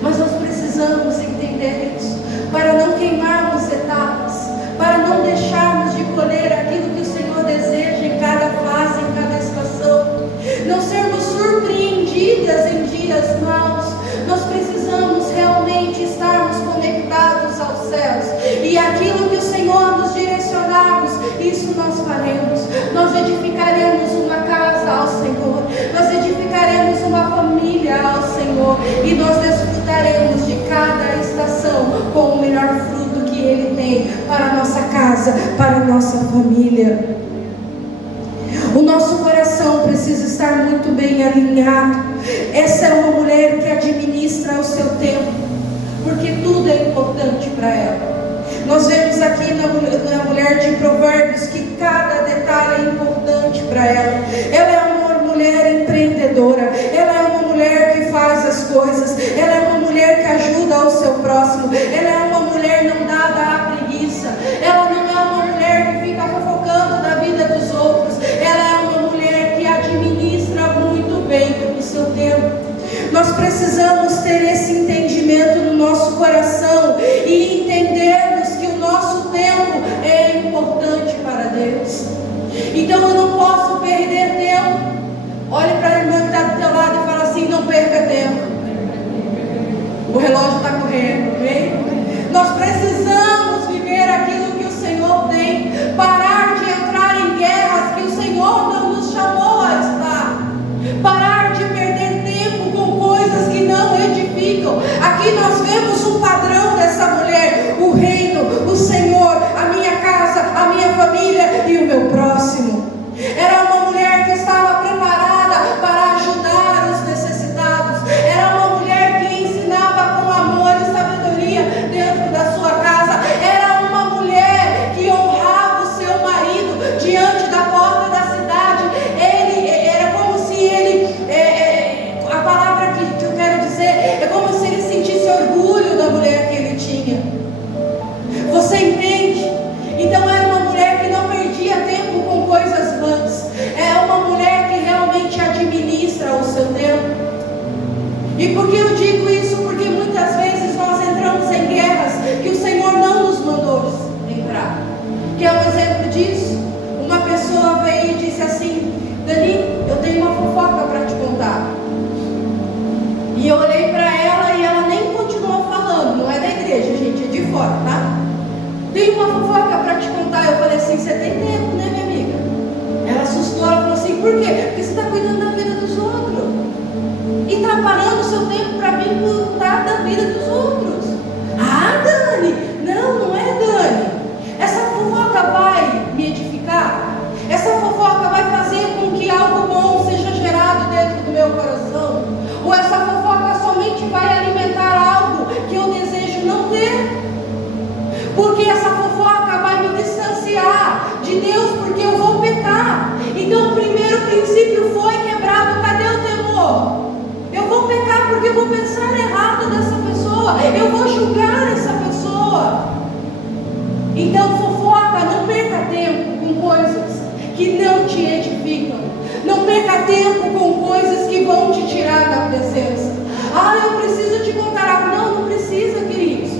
Mas nós precisamos entender isso, para não queimarmos etapas, para não deixarmos de colher aquilo que o Senhor deseja em cada fase, em cada estação, não sermos surpreendidas em dias maus. Nós precisamos realmente estarmos conectados aos céus, e aquilo que o Senhor nos direcionarmos, isso nós faremos. Nós edificaremos uma casa ao Senhor, nós edificaremos uma família ao Senhor, e nós desfrutaremos de cada estação com o melhor fruto que Ele tem para a nossa casa, para a nossa família. O nosso coração precisa estar muito bem alinhado. Essa é uma mulher que administra o seu tempo, porque tudo é importante para ela. Nós vemos aqui na mulher de Provérbios que cada detalhe é importante para ela. Ela é uma mulher empreendedora, ela é uma mulher que faz as coisas, ela é uma mulher que ajuda ao seu próximo, ela é uma mulher não dada à preguiça, ela não é uma mulher que fica fofocando da vida dos outros, ela é uma mulher que administra muito bem o seu tempo. Nós precisamos ter esse entendimento no nosso coração e entendermos que o nosso tempo é importante para Deus. Então eu não posso perder tempo. Olhe para a irmã que está do teu lado e fala assim: não perca tempo. O relógio está correndo, amém? Nós precisamos viver aquilo que o Senhor tem, parar de entrar em guerras que o Senhor não nos chamou a estar, parar de perder tempo com coisas que não edificam. Aqui nós vemos um padrão dessa mulher: o reino, o Senhor, a minha casa, a minha família e o meu próximo. Era uma mulher que estava preparada para ajudar os necessitados, era uma mulher que ensinava com amor e sabedoria dentro da sua casa, era uma mulher que honrava o seu marido diante da porta da cidade. Ele era como se ele, a palavra que eu quero dizer, é como se ele sentisse orgulho da mulher que ele tinha. Você entende? Então era uma mulher que não perdia tempo com coisas vãs, é uma mulher que realmente administra o seu tempo. E por que eu digo isso? Porque muitas vezes nós entramos em guerras que o Senhor não nos mandou entrar. Quer um exemplo disso? Uma pessoa veio e disse assim: Dani, eu tenho uma fofoca para te contar. E eu olhei para ela e ela nem continuou falando. Não é da igreja, gente, é de fora, tá? Tenho uma fofoca para te contar. Eu falei assim: você tem tempo, né, minha amiga? Ela assustou, ela falou assim: por quê? Porque você está cuidando da vida dos outros e está parando o seu tempo para vir cuidar da vida dos outros. Ah, Dani, não é, Dani. Essa fofoca vai me edificar? Essa fofoca vai fazer com que algo bom seja gerado dentro do meu coração? Ou essa fofoca somente vai alimentar algo que eu desejo não ter? Porque essa fofoca vai me distanciar de Deus, porque eu vou pecar. Então o primeiro princípio foi quebrado. Cadê o temor? Eu vou pecar porque eu vou pensar errado dessa pessoa, eu vou julgar essa Então fofoca, não perca tempo com coisas que não te edificam. Não perca tempo com coisas que vão te tirar da presença. Ah, eu preciso te contar algo. Não, não precisa, queridos.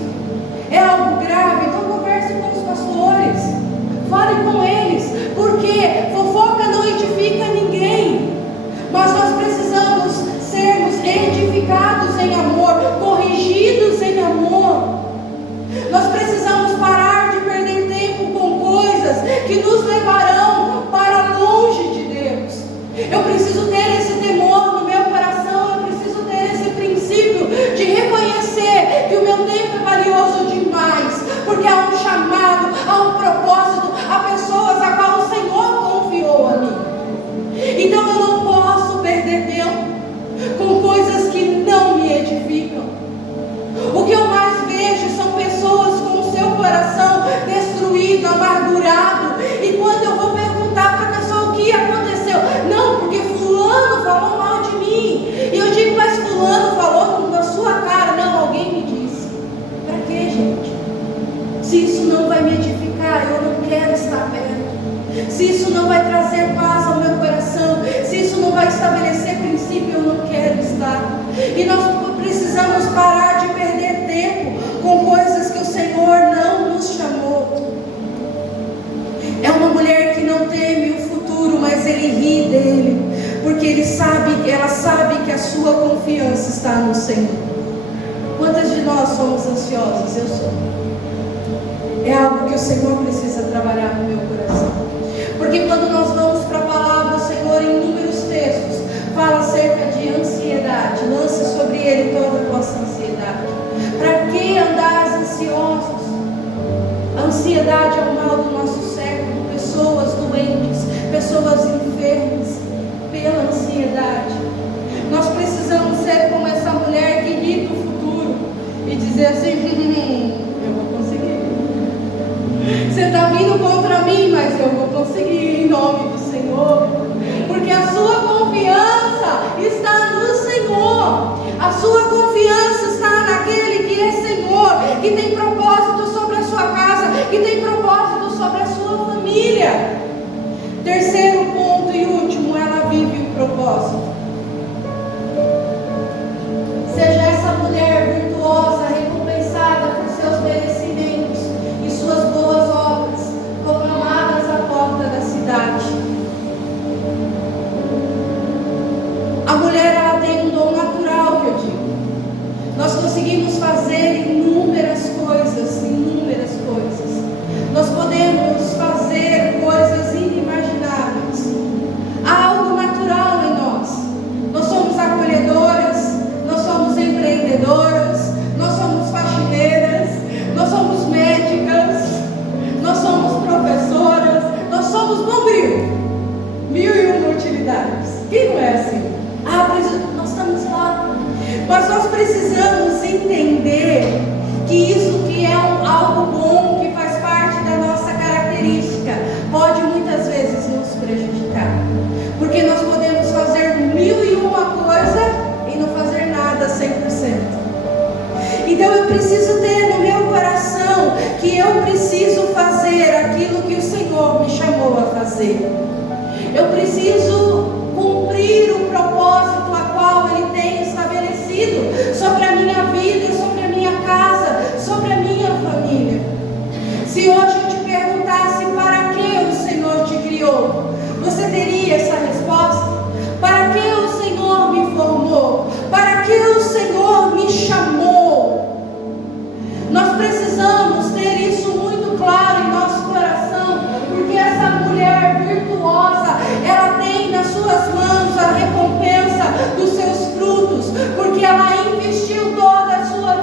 É algo grave, então converse com os pastores. Fale com eles, porque fofoca não edifica ninguém. Mas nós precisamos sermos edificados em amor, corrigidos em amor. Nós precisamos parar de perder tempo com coisas que nos levarão para longe de Deus. Eu preciso ter esse temor no meu coração, eu preciso ter esse princípio de reconhecer que o meu tempo é valioso demais, porque há um chamado, há um propósito, há pessoas a qual o Senhor confiou a mim. Então eu não posso perder tempo com coisas que não me edificam. O que eu mais vejo são pessoas com o seu coração destruído, amargurado, e quando eu vou perguntar para a pessoa o que aconteceu, não, porque fulano falou mal de mim, e eu digo, mas fulano falou na sua cara. Não, alguém me disse. Para quê, gente? Se isso não vai me edificar, eu não quero estar perto. Se isso não vai trazer paz ao meu coração, se isso não vai estabelecer princípio, eu não quero estar. E nós precisamos parar de perder tempo com coisas que o Senhor não nos chamou. É uma mulher que não teme o futuro, mas ele ri dele, porque ela sabe que a sua confiança está no Senhor. Quantas de nós somos ansiosas? Eu sou. É algo que o Senhor precisa trabalhar no meu coração. Porque quando nós vamos para a palavra, o Senhor em inúmeros textos fala acerca de ansiedade. Lance sobre ele toda a vossa ansiedade. Para que andares ansiosos? A ansiedade é o mal do nosso século. Pessoas doentes, pessoas enfermas pela ansiedade. Nós precisamos ser como essa mulher que ri do futuro e dizer assim, eu vou conseguir. Você está vindo contra mim, mas eu vou conseguir em nome do Senhor. Porque a sua confiança está no Senhor. A sua confiança está naquele que é Senhor, que tem propósito sobre a sua casa, que tem propósito sobre a sua família. Terceiro ponto e último, ela vive o propósito. Seja essa mulher virtuosa, recompensada por seus merecimentos e suas boas obras, proclamadas à porta da cidade. A mulher, ela tem um dom natural, que eu digo. Nós conseguimos fazer inúmeras coisas, inúmeras coisas. Nós podemos fazer coisas inimagináveis. Há algo natural em nós. Nós somos acolhedoras, nós somos empreendedoras, nós somos faxineiras, nós somos médicas, nós somos professoras, nós somos bombril. 1001 utilidades. Quem não é assim? Nós estamos lá. Mas nós precisamos entender que isso que é algo bom, que faz parte da nossa característica, pode muitas vezes nos prejudicar. Porque nós podemos fazer 1001 coisa e não fazer nada 100%. Então eu preciso ter no meu coração que eu preciso fazer aquilo que o Senhor me chamou a fazer. Eu preciso cumprir o propósito a qual Ele tem estabelecido sobre a minha vida, sobre a minha casa, sobre a minha família. Se hoje eu te perguntasse para que o Senhor te criou, você teria essa resposta? Para que o Senhor me formou? Para que o Senhor me chamou? Nós precisamos ter isso muito claro em nosso coração, porque essa mulher virtuosa, ela tem nas suas mãos a recompensa dos seus frutos, porque ela investiu toda a sua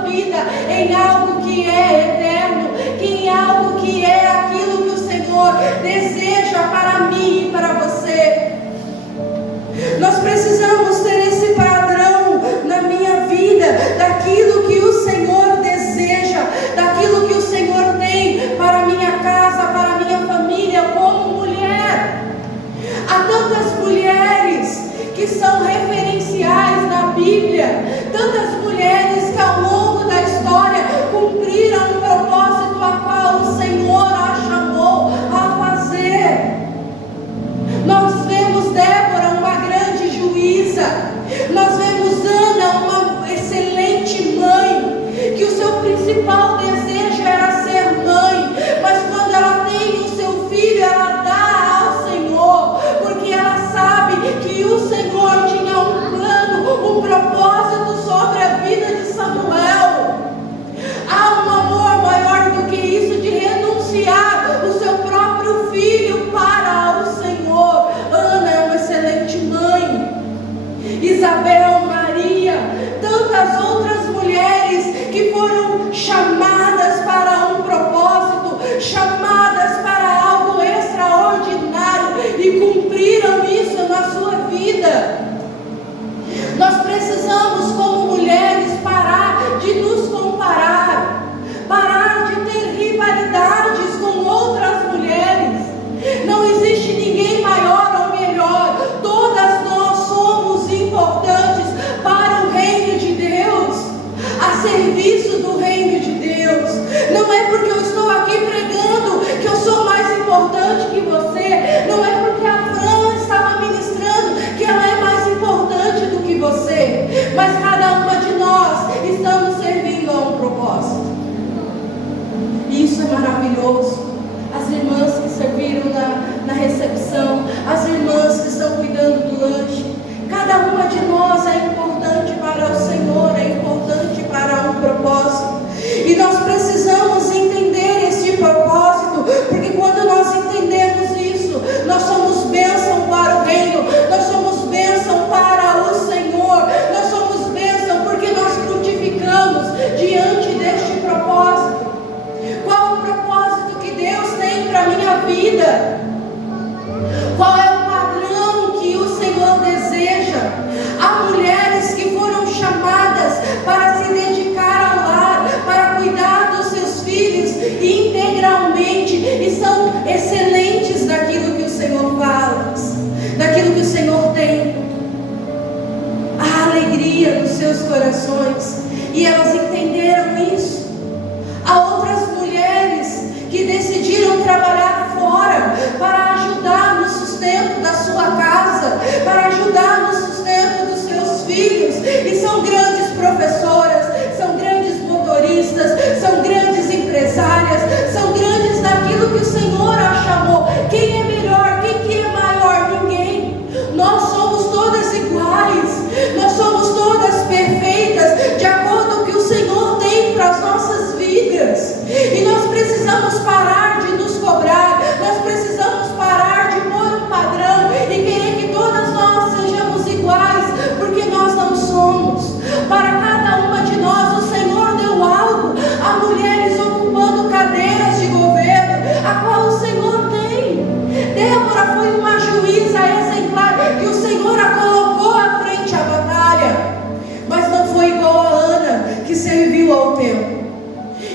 serviu ao templo.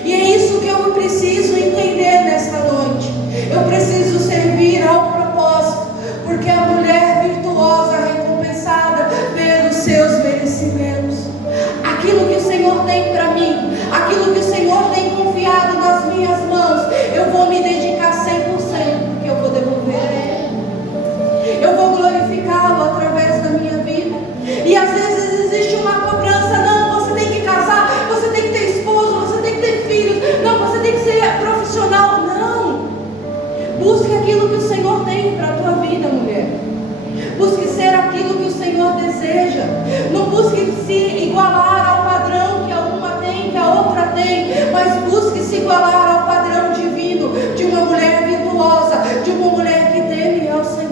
E é isso que eu preciso entender nesta noite. Eu preciso servir ao propósito, porque a mulher virtuosa é recompensada pelos seus merecimentos. Aquilo que o Senhor tem para mim, aquilo que o Senhor tem confiado nas minhas mãos, eu vou me dedicar 100%, porque eu vou devolver a Ele. Eu vou glorificá-lo através da minha vida. E às vezes existe uma cobrança: não, você tem que casar, você tem que ter esposo, você tem que ter filhos, não, você tem que ser profissional. Não. Busque aquilo que o Senhor tem para a tua vida, mulher. Busque ser aquilo que o Senhor deseja. Não busque se igualar ao padrão que a uma tem, que a outra tem, mas busque se igualar ao padrão divino de uma mulher virtuosa, de uma mulher que teme ao Senhor.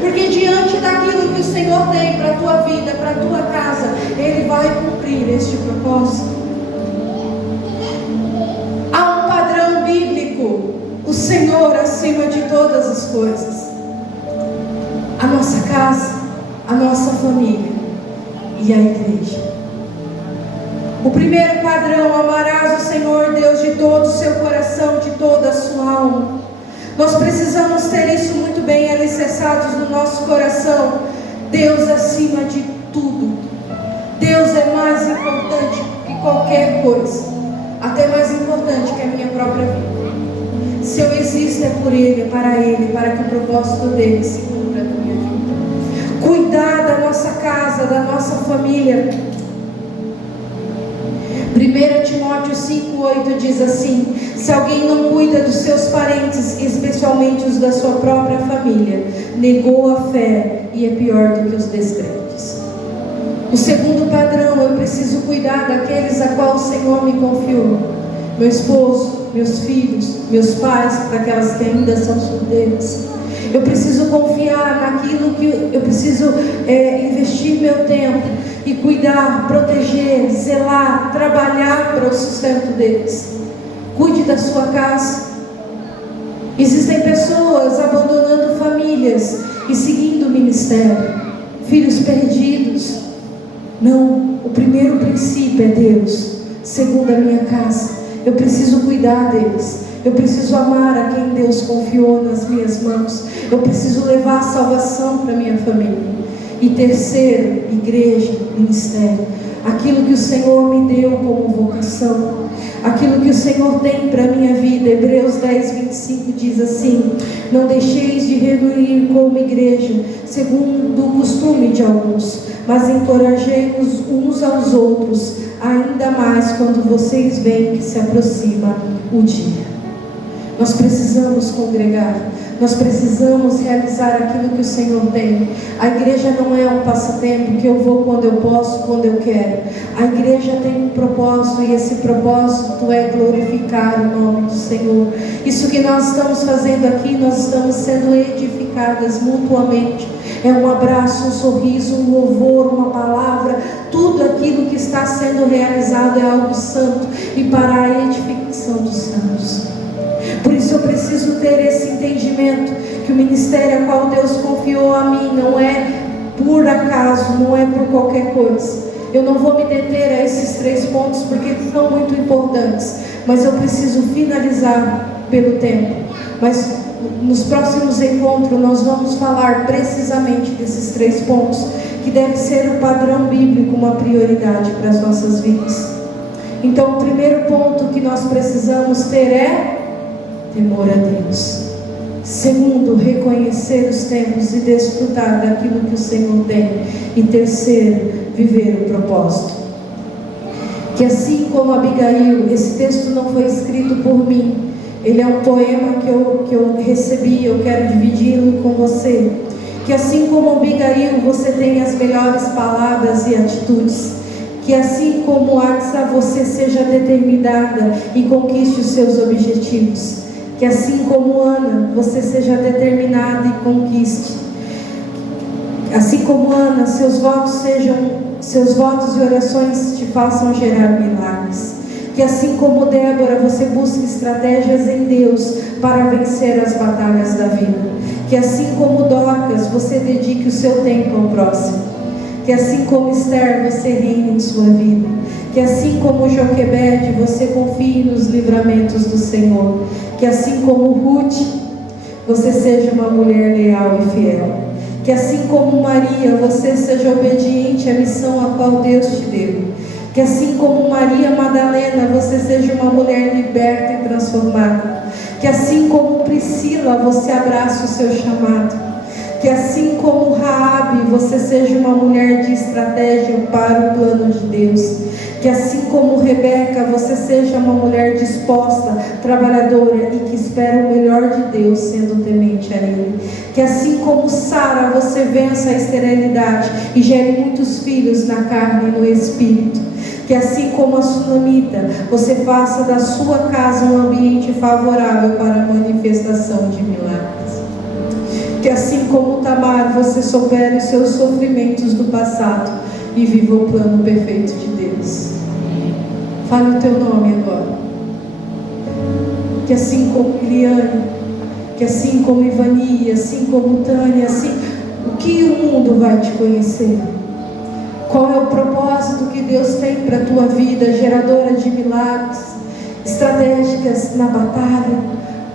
Porque diante daquilo que o Senhor tem para a tua vida, para a tua casa, Ele vai cumprir este propósito. Há um padrão bíblico: o Senhor acima de todas as coisas. A nossa casa, a nossa família e a igreja. O primeiro padrão: amarás o Senhor Deus de todo o seu coração, de toda a sua alma. Nós precisamos ter isso muito bem alicerçados no nosso coração. Deus acima de tudo. Deus é mais importante que qualquer coisa, até mais importante que a minha própria vida. Se eu existo é por Ele, para que o propósito dele se cumpra na minha vida. Cuidar da nossa casa, da nossa família. 1 Timóteo 5,8 diz assim: se alguém não cuida dos seus parentes, especialmente os da sua própria família, negou a fé e é pior do que os descrentes. O segundo padrão: eu preciso cuidar daqueles a qual o Senhor me confiou. Meu esposo, meus filhos, meus pais, para aquelas que ainda são solteiras. Eu preciso confiar naquilo que eu preciso investir meu tempo e cuidar, proteger, zelar, trabalhar para o sustento deles. Cuide da sua casa. Existem pessoas abandonando famílias e seguindo o ministério, filhos perdidos. Não, o primeiro princípio é Deus. Segundo, a minha casa. Eu preciso cuidar deles. Eu preciso amar a quem Deus confiou nas minhas mãos. Eu preciso levar a salvação para minha família. E terceiro, igreja, ministério. Aquilo que o Senhor me deu como vocação, aquilo que o Senhor tem para a minha vida. Hebreus 10:25 diz assim: não deixeis de reunir como igreja, segundo o costume de alguns, mas encorajei-vos uns aos outros, ainda mais quando vocês veem que se aproxima o dia. Nós precisamos congregar, nós precisamos realizar aquilo que o Senhor tem. A igreja não é um passatempo que eu vou quando eu posso, quando eu quero. A igreja tem um propósito, e esse propósito é glorificar o nome do Senhor. Isso que nós estamos fazendo aqui, nós estamos sendo edificadas mutuamente. É um abraço, um sorriso, um louvor, uma palavra. Tudo aquilo que está sendo realizado é algo santo e para a edificação dos santos. Por isso eu preciso ter esse entendimento, que o ministério a qual Deus confiou a mim não é por acaso, não é por qualquer coisa. Eu não vou me deter a esses 3 pontos porque eles são muito importantes, mas eu preciso finalizar pelo tempo. Mas nos próximos encontros nós vamos falar precisamente desses 3 pontos, que deve ser o padrão bíblico, uma prioridade para as nossas vidas. Então o primeiro ponto que nós precisamos ter é temor a Deus. Segundo, reconhecer os tempos e desfrutar daquilo que o Senhor tem. E terceiro, viver o propósito. Que assim como Abigail, esse texto não foi escrito por mim, ele é um poema que eu recebi, eu quero dividi-lo com você. Que assim como Abigail, você tenha as melhores palavras e atitudes. Que assim como Asa, você seja determinada e conquiste os seus objetivos. Que assim como Ana, você seja determinada e conquiste. Assim como Ana, seus votos e orações te façam gerar milagres. Que assim como Débora, você busque estratégias em Deus para vencer as batalhas da vida. Que assim como Dorcas, você dedique o seu tempo ao próximo. Que assim como Esther, você reine em sua vida. Que assim como Joquebede, você confie nos livramentos do Senhor. Que assim como Ruth, você seja uma mulher leal e fiel. Que assim como Maria, você seja obediente à missão a qual Deus te deu. Que assim como Maria Madalena, você seja uma mulher liberta e transformada. Que assim como Priscila, você abrace o seu chamado. Que assim como Raabe, você seja uma mulher de estratégia para o plano de Deus. Que assim como Rebeca, você seja uma mulher disposta, trabalhadora e que espera o melhor de Deus, sendo temente a Ele. Que assim como Sara, você vença a esterilidade e gere muitos filhos na carne e no espírito. Que assim como a sunamita, você faça da sua casa um ambiente favorável para a manifestação de milagres. Que assim como Tamar, você supere os seus sofrimentos do passado e viva o plano perfeito de Deus. Fale o teu nome agora. Que assim como Eliane, que assim como Ivani, assim como Tânia, assim, o que o mundo vai te conhecer? Qual é o propósito que Deus tem para a tua vida, geradora de milagres, estratégicas na batalha?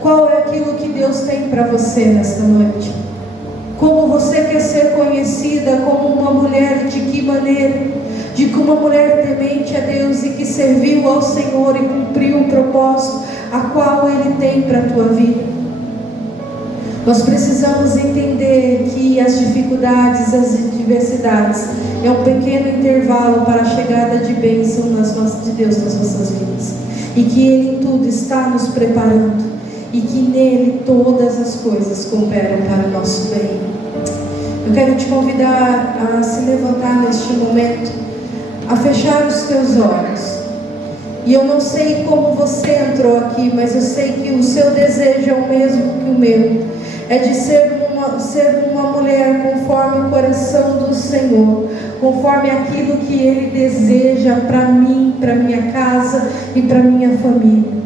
Qual é aquilo que Deus tem para você nesta noite? Como você quer ser conhecida como uma mulher, de que maneira? De que uma mulher temente a Deus e que serviu ao Senhor e cumpriu o propósito a qual Ele tem para a tua vida. Nós precisamos entender que as dificuldades, as adversidades é um pequeno intervalo para a chegada de bênção de Deus nas nossas vidas. E que Ele em tudo está nos preparando. E que nele todas as coisas cooperam para o nosso bem. Eu quero te convidar a se levantar neste momento, a fechar os teus olhos. E eu não sei como você entrou aqui, mas eu sei que o seu desejo é o mesmo que o meu. É de ser uma mulher conforme o coração do Senhor, conforme aquilo que Ele deseja para mim, para minha casa e para minha família.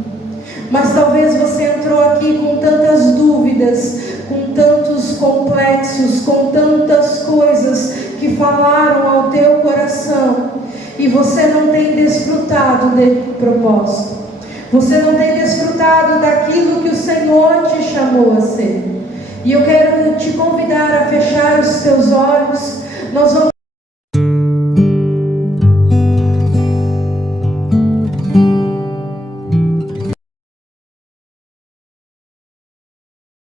Mas talvez você entrou aqui com tantas dúvidas, com tantos complexos, com tantas coisas que falaram ao teu coração, e você não tem desfrutado do propósito. Você não tem desfrutado daquilo que o Senhor te chamou a ser. E eu quero te convidar a fechar os seus olhos. Nós vamos